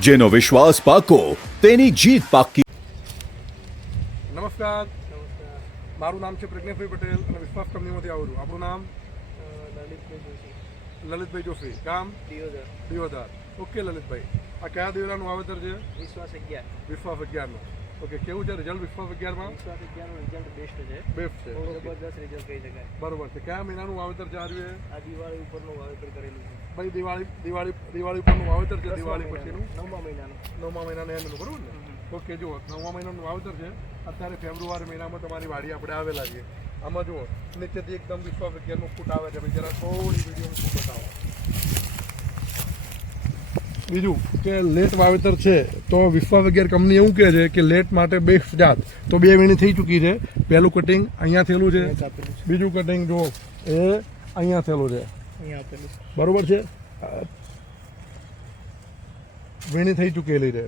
જેનો વિશ્વાસ પાકો તેની જીત પાકી. નમસ્કાર, મારું નામ છે પ્રજ્ઞાભાઈ પટેલ અને વિશ્વાસ કંપનીમાંથી આવું છું. આપણું નામ લલિતભાઈ જોશી, ગામ દિયોદર. ઓકે લલિતભાઈ, આ કયા દિવેલાનું વાવેતર છે? વિશ્વાસ 11. વિશ્વાસ 11નું. ઓકે, કેવું છે રિઝલ્ટ વિશ્વાસ 11માં? વિશ્વાસ 11નું રિઝલ્ટ બેસ્ટ છે. બેસ્ટ છે. બહુ જબરદસ્ત રિઝલ્ટ કહી શકાય. બરોબર છે. કયા મહિનાનું વાવેતર છે આજે? આ દિવાળી ઉપરનું વાવેતર કરેલું છે. ભાઈ દિવાળી ઉપરનું વાવેતર છે. દિવાળી પછીનું 9મા મહિનાનું. 9મા મહિનાના એનું બરોબર ને? ઓકે, જુઓ 9મા મહિનાનું વાવેતર છે. અત્યારે ફેબ્રુઆરી મહિનામાં તમારી વાડી આપણે આવેલા છે. આમાં જુઓ નીચેથી એકદમ વિશ્વાસ 11નું ફૂટ આવે છે. ભાઈ જરા થોડી વિડીયોનું ફૂટ બતાવો. બીજું કે લેટ વાવેતર છે તો વિશ્વાસ 11 કંપની એવું કહે છે કે લેટ માટે બેસ્ટ જાત. તો 2 વીણી થઈ ચૂકી છે. પહેલું કટિંગ અહીંયા થયેલું છે, બીજું કટિંગ જો એ અહીંયા થયેલું છે. અહીંયા આપેલું બરોબર છે. વીણી થઈ ચૂકેલી છે.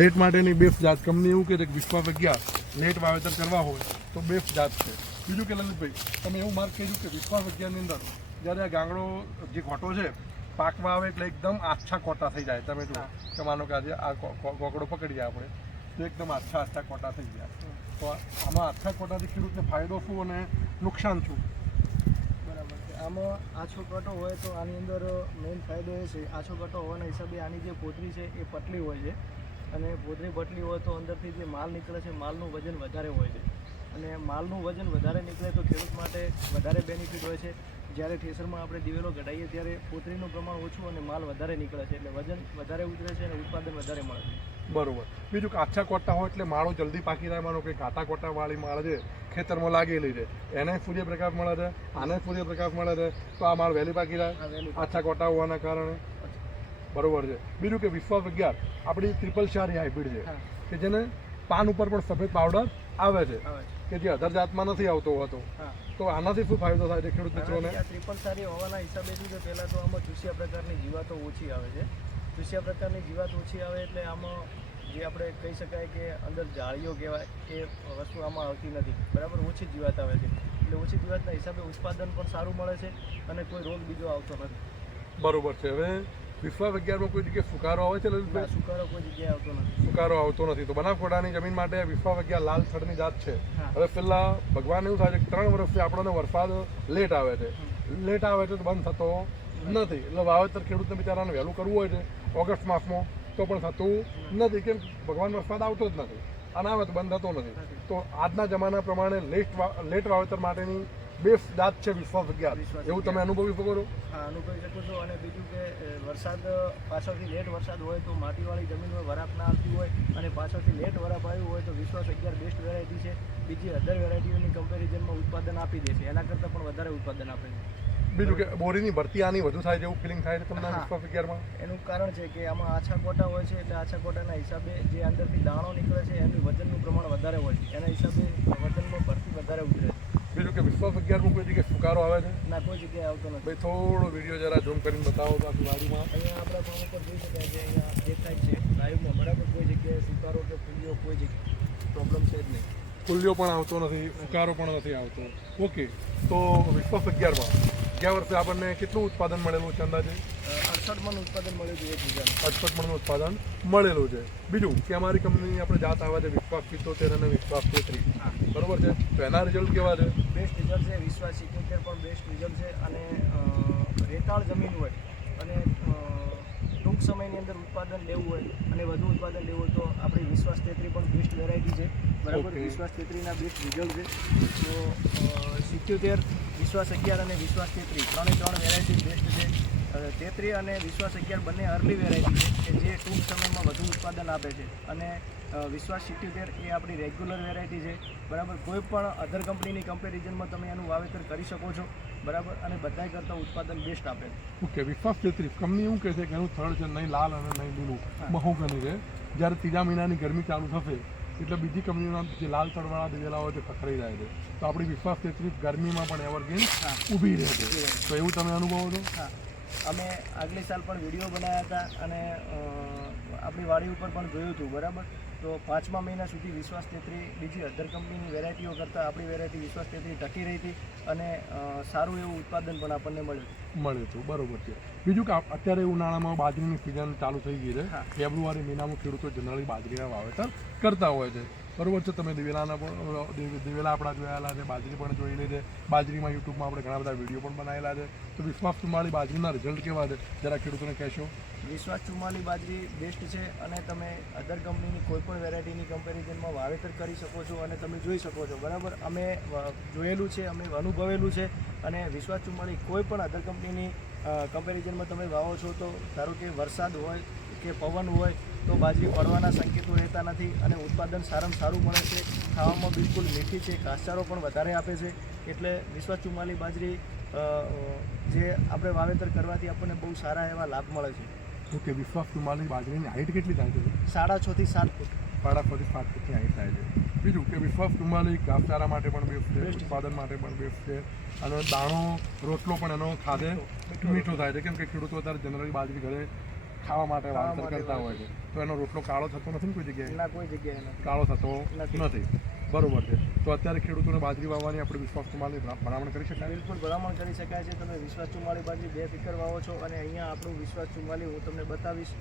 લેટ માટેની બેસ્ટ જાત કંપની એવું કહે છે કે વિશ્વાસ 11 લેટ વાવેતર કરવા હોય તો બેસ્ટ જાત છે. બીજું કે લલિતભાઈ તમે એવું માર્ક કર્યું કે વિશ્વાસ 11ની અંદર જ્યારે આ ગાંગડો જે ઘોટો છે પાકવા આવે એટલે એકદમ આછા કોટા થઈ જાય. તમે જુઓ કે માનો કે આજે આ કોકડો પકડીએ આપણે તો એકદમ આછા કોટા થઈ ગયા. તો આમાં આછા કોટાથી ખેડૂતને ફાયદો શું અને નુકસાન શું? બરાબર છે. આમાં આછો કટો હોય તો આની અંદર મેઇન ફાયદો એ છે, આછો કટો હોવાના હિસાબે આની જે પોતરી છે એ પતલી હોય છે અને પોતરી પતલી હોય તો અંદરથી જે માલ નીકળે છે માલનું વજન વધારે હોય છે અને માલનું વજન વધારે નીકળે તો ખેડૂત માટે વધારે બેનિફિટ હોય છે. જ્યારે ઠેસરમાં આપણે દિવેલો ઘટાડીએ ત્યારે પોતરીનું પ્રમાણ ઓછું અને માલ વધારે નીકળે છે એટલે વજન વધારે ઉતરે છે અને ઉત્પાદન વધારે મળે છે. બરોબર. બીજું કે આછા કોટા હોય એટલે માળો જલ્દી પાકી જાય. માનો કે ઘાટા કોટાવાળી માળ છે ખેતરમાં લાગેલી છે એને સૂર્યપ્રકાશ મળે છે, આને સૂર્યપ્રકાશ મળે છે તો આ માળ વહેલી પાકી જાય આછા કોટા હોવાના કારણે. બરોબર છે. બીજું કે વિશ્વાસ 11 આપણી 444 હાઇબ્રિડ છે કે જેને પાન ઉપર પણ સફેદ પાવડર આવે છે કે જે અધર જાતમાં નથી આવતો હોતો. તો આનાથી શું ફાયદો થાય છે ખેડૂત મિત્રોને? આ ટ્રિપલ સારી હોવાના હિસાબે શું છે, પહેલાં તો આમાં ચૂસિયા પ્રકારની જીવાતો ઓછી આવે છે. ચૂસિયા પ્રકારની જીવાત ઓછી આવે એટલે આમાં જે આપણે કહી શકાય કે અંદર જાળીઓ કહેવાય એ વસ્તુ આમાં આવતી નથી. બરાબર, ઓછી જીવાત આવે છે એટલે ઓછી જીવાતના હિસાબે ઉત્પાદન પણ સારું મળે છે અને કોઈ રોગ બીજો આવતો નથી. બરોબર છે. હવે વિશ્વાસ 11માં કોઈ જગ્યાએ સુકારો આવે છે? સુકારો કોઈ જગ્યાએ આવતો નથી. સુકારો આવતો નથી. તો બનાસકાંઠાની જમીન માટે વિશ્વાસ 11 લાલ થડની જાત છે. હવે પેલા ભગવાન એવું થાય છે કે 3 વર્ષથી આપણને વરસાદ લેટ આવે છે તો બંધ થતો નથી. એટલે વાવેતર ખેડૂતને બિચારાને વહેલું કરવું હોય છે ઓગસ્ટ માસમાં તો પણ થતું નથી કેમ ભગવાન વરસાદ આવતો જ નથી અને આવે તો બંધ થતો નથી. તો આજના જમાના પ્રમાણે લેટ વાવેતર માટેની બેસ્ટ જાત છે વિશ્વાસ 11. એવું તમે અનુભવી શકો છો? હા, અનુભવી શકો છો. અને બીજું કે વરસાદ પાછળથી લેટ વરસાદ હોય તો માટીવાળી જમીનમાં વરાપ ના આવતી હોય અને પાછળથી લેટ વરાપ આવ્યું હોય તો વિશ્વાસ 11 બેસ્ટ વેરાયટી છે. બીજી અધર વેરાયટીઓની કમ્પેરિઝનમાં ઉત્પાદન આપી દે છે, એના કરતાં પણ વધારે ઉત્પાદન આપે છે. બીજું કે બોરીની ભરતી આની વધુ થાય છે એવું ફિલિંગ થાય છે તમને વિશ્વાસ 11માં? એનું કારણ છે કે આમાં આછા કોટા હોય છે એટલે આછા કોટાના હિસાબે જે અંદરથી દાણો નીકળે છે એનું વજનનું પ્રમાણ વધારે હોય છે, એના હિસાબે વજનમાં ભરતી વધારે ઉતરે છે. બીજું કે વિશ્વાસ 11માં કોઈ જગ્યાએ સુકારો આવે છે? ના, કોઈ જગ્યાએ આવતો નથી. ભાઈ થોડો વિડીયો જરા ઝૂમ કરીને બતાવો તો આખી વાડીમાં. અહીંયા આપણા ફોન ઉપર જોઈ શકાય છે, અહીંયા દેખાય છે લાઈવમાં. બરાબર, કોઈ જગ્યાએ સુકારો કે ફૂલીઓ કોઈ જગ્યાએ પ્રોબ્લેમ છે જ નહીં. ફૂલ્યો પણ આવતો નથી, સુકારો પણ નથી આવતો. ઓકે, તો વિશ્વાસ 11માં ગયા વર્ષે આપણને કેટલું ઉત્પાદન મળેલું છે અંદાજે? 68 મણ ઉત્પાદન મળ્યું છે એક વીઘાનું. 68 મણનું ઉત્પાદન મળેલું છે. બીજું કે અમારી કંપનીની આપણે જાત આવે છે વિશ્વાસ 75 અને વિશ્વાસ 33. બરોબર છે. તો એના રિઝલ્ટ કેવા છે? બેસ્ટ રિઝલ્ટ છે. વિશ્વાસ 77 પણ બેસ્ટ રિઝલ્ટ છે અને રેતાળ જમીન હોય અને ટૂંક સમયની અંદર ઉત્પાદન લેવું હોય અને વધુ ઉત્પાદન લેવું હોય તો આપણી વિશ્વાસ 33 પણ બેસ્ટ વેરાયટી છે. બરાબર, વિશ્વાસ 33ના બેસ્ટ રિઝલ્ટ છે. તો 77, વિશ્વાસ 11 અને વિશ્વાસ 33 ત્રણે વેરાયટી બેસ્ટ છે. 33 અને વિશ્વાસ 11 બંને અર્લી વેરાયટી છે કે જે ટૂંક સમયમાં વધુ ઉત્પાદન આપે છે અને વિશ્વાસ 77 એ આપણી રેગ્યુલર વેરાયટી છે. બરાબર, કોઈ પણ અધર કંપનીની કમ્પેરિઝનમાં તમે એનું વાવેતર કરી શકો છો. બરાબર, અને બધાય કરતાં ઉત્પાદન બેસ્ટ આપે છે. ઓકે, વિશ્વાસ 33 કંપની એવું કહે છે કે એનું થડ છે નહીં લાલ અને નહીં લીલું મહોગની છે. જ્યારે ત્રીજા મહિનાની ગરમી ચાલુ થશે એટલે બીજી કંપનીના જે લાલ તળવાળા દિવેલા હોય તે ખખડાઈ જાય છે. તો આપણી વિશ્વાસ 33 ગરમીમાં પણ એવરગ્રીન ઊભી રહે છે. તો એવું તમે અનુભવો છો? અમે આગલી સાલ પણ વિડીયો બનાવ્યા હતા અને આપણી વાડી ઉપર પણ જોયું હતું, બરાબર. તો 5મા મહિના સુધી વિશ્વાસ 33 બીજી અધર કંપનીની વેરાયટીઓ કરતાં આપણી વેરાયટી વિશ્વાસ 33 ટકી રહી હતી અને સારું એવું ઉત્પાદન પણ આપણને મળ્યું હતું. બરોબર છે. બીજું કે અત્યારે ઉનાળામાં બાજરીની સિઝન ચાલુ થઈ ગઈ છે. હા. ફેબ્રુઆરી મહિનામાં ખેડૂતો જનરલી બાજરીના વાવેતર કરતા હોય છે. બરોબર છે. તમે દિવેલાના પણ દિવેલા આપણા જોયેલા છે, બાજરી પણ જોયેલી છે. બાજરીમાં યુટ્યુબમાં આપણે ઘણા બધા વિડીયો પણ બનાવેલા છે. તો વિશ્વાસ 44 બાજરીના રિઝલ્ટ કેવા છે જરા ખેડૂતોને કહેશો? વિશ્વાસ 44 બાજરી બેસ્ટ છે અને તમે અધર કંપનીની કોઈ પણ વેરાયટીની કમ્પેરિઝનમાં વાવેતર કરી શકો છો અને તમે જોઈ શકો છો, બરાબર. અમે જોયેલું છે, અમે અનુભવેલું છે અને વિશ્વાસ 44 કોઈ પણ અધર કંપનીની કમ્પેરિઝનમાં તમે વાવો છો તો ધારો કે વરસાદ હોય કે પવન હોય તો બાજરી પડવાના સંકેતો રહેતા નથી અને ઉત્પાદન સારામાં સારું મળે છે. ખાવામાં બિલકુલ મીઠી છે, ઘાસચારો પણ વધારે આપે છે. એટલે વિશ્વાસ 44 બાજરી જે આપણે વાવેતર કરવાથી આપણને બહુ સારા એવા લાભ મળે છે. ઓકે. વિશ્વાસ 44 બાજરીની હાઇટ કેટલી થાય છે? 6.5 થી 7 ફૂટ. 6.5 થી 7 ફૂટની હાઇટ થાય છે. બીજું કે વિશ્વાસ 44 ઘાસચારા માટે પણ બેસ્ટ છે, Best. ઉત્પાદન માટે પણ બેસ્ટ છે અને દાણો રોટલો પણ એનો ખાધે મીઠો થાય છે. કેમ કે ખેડૂતો અત્યારે જનરલી બાજરી ઘરે ખાવા માટે વાવેતર કરતા હોય છે, તો એનો રોટલો કાળો થતો નથી ને કોઈ જગ્યાએ? ના, કોઈ જગ્યાએ નથી. કાળો થતો નથી. નથી. બરોબર છે. તો અત્યારે ખેડૂતોને બાજરી વાવવાની આપણે વિશ્વાસ 44 ભલામણ કરી શકાય? બિલકુલ ભલામણ કરી શકાય છે. તમે વિશ્વાસ 44 બાજરી 2 ફીકર વાવો છો અને અહીંયા આપણું વિશ્વાસ 44 હું તમને બતાવીશ.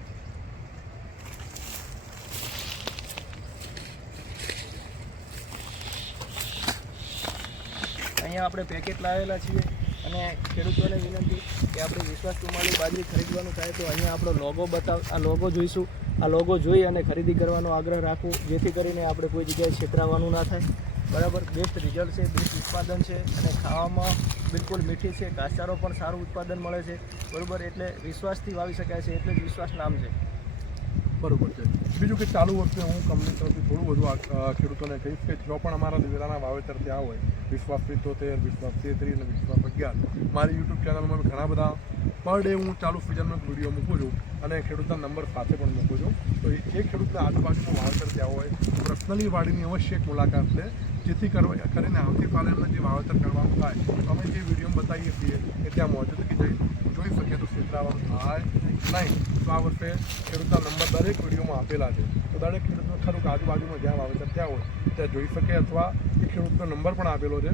અહીંયા આપણે પેકેટ લાવેલા છીએ અને ખેડૂતોને વિનંતી કે આપણે વિશ્વાસ 44 બાજરી ખરીદવાનું થાય તો અહીંયા આપણો લોગો આ લોગો જોઈશું. આ લોગો જોઈ અને ખરીદી કરવાનો આગ્રહ રાખવું, જેથી કરીને આપણે કોઈ જગ્યાએ છેતરાવાનું ના થાય, બરાબર. બેસ્ટ રિઝલ્ટ છે, બેસ્ટ ઉત્પાદન છે અને ખાવામાં બિલકુલ મીઠી છે, ઘાસચારો પણ સારું ઉત્પાદન મળે છે, બરાબર. એટલે વિશ્વાસથી વાવી શકાય છે, એટલે જ વિશ્વાસ નામ છે. બરોબર છે. બીજું કે ચાલુ વખતે હું કંપની તરફથી થોડું બધું ખેડૂતોને કહીશ કે જો પણ અમારા દિવેલાના વાવેતર ત્યાં હોય, વિશ્વાસ 77, વિશ્વાસ 33 અને વિશ્વાસ 11, મારી યુટ્યુબ ચેનલમાં ઘણા બધા પર ડે હું ચાલુ સિઝનનો વિડીયો મૂકું છું અને ખેડૂતના નંબર સાથે પણ મૂકું છું. તો એ ખેડૂતને આજુબાજુનું વાવેતર ત્યાં હોય તો પર્સનલી વાડીની અવશ્ય એક મુલાકાત લે, જેથી કરીને આવતીકાલે એમને જે વાવેતર કરવાનું થાય અમે જે વિડીયો બતાવીએ છીએ એ ત્યાં મોજૂદગી જોઈ શકીએ તો છેતરાવાનું થાય નહીં. તો આ વર્ષે ખેડૂતના નંબર દરેક વિડીયોમાં આપેલા છે, તો દરેક ખેડૂતને ખરું કે આજુબાજુમાં જ્યાં વાવેતર ત્યાં હોય ત્યાં જોઈ શકે અથવા એ ખેડૂતનો નંબર પણ આપેલો છે.